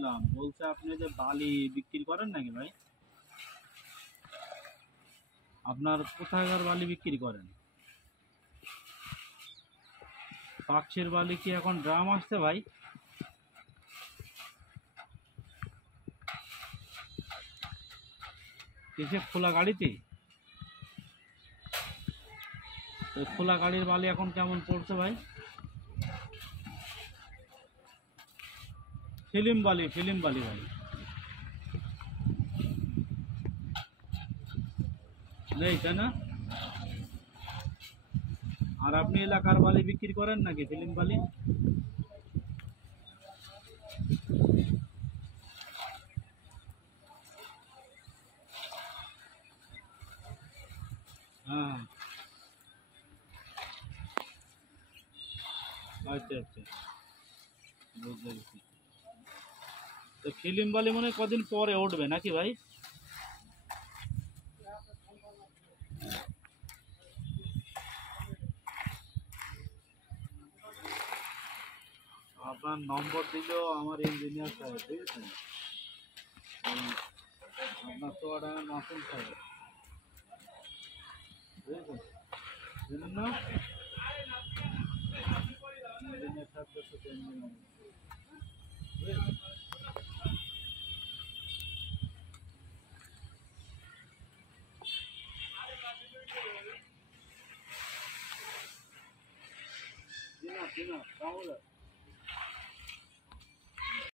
বলছিলাম, বলছে আপনি যে বালি বিক্রি করেন নাকি ভাই? আপনার কোথাকার বালি বিক্রি করেন? পাকশির বালি কি এখন ড্রাম আসছে ভাই? কিসে, খোলা গাড়িতে? তো খোলা গাড়ির বালি এখন কেমন পড়ছে ভাই? ফিল্ম বালি ভাই নেই, তাই না? আর আপনি এলাকার বালি বিক্রি করেন নাকি, ফিল্ম বালি? হ্যাঁ, আচ্ছা আচ্ছা, বুঝতে পেরেছি। তো ফিল্ম বালি মনে হয় কদিন পরে উঠবে নাকি ভাই? আপনার নম্বর দিল আমার ইঞ্জিনিয়ার সাহেব, বুঝেছেন? আপনার চুয়াডাঙ্গার মাসুম সাহেব, বুঝেছেন? জানেন না? ইঞ্জিনিয়ার সাহেবের সাথে ইঞ্জিনিয়ার, বুঝেছেন? জি না, তাহলে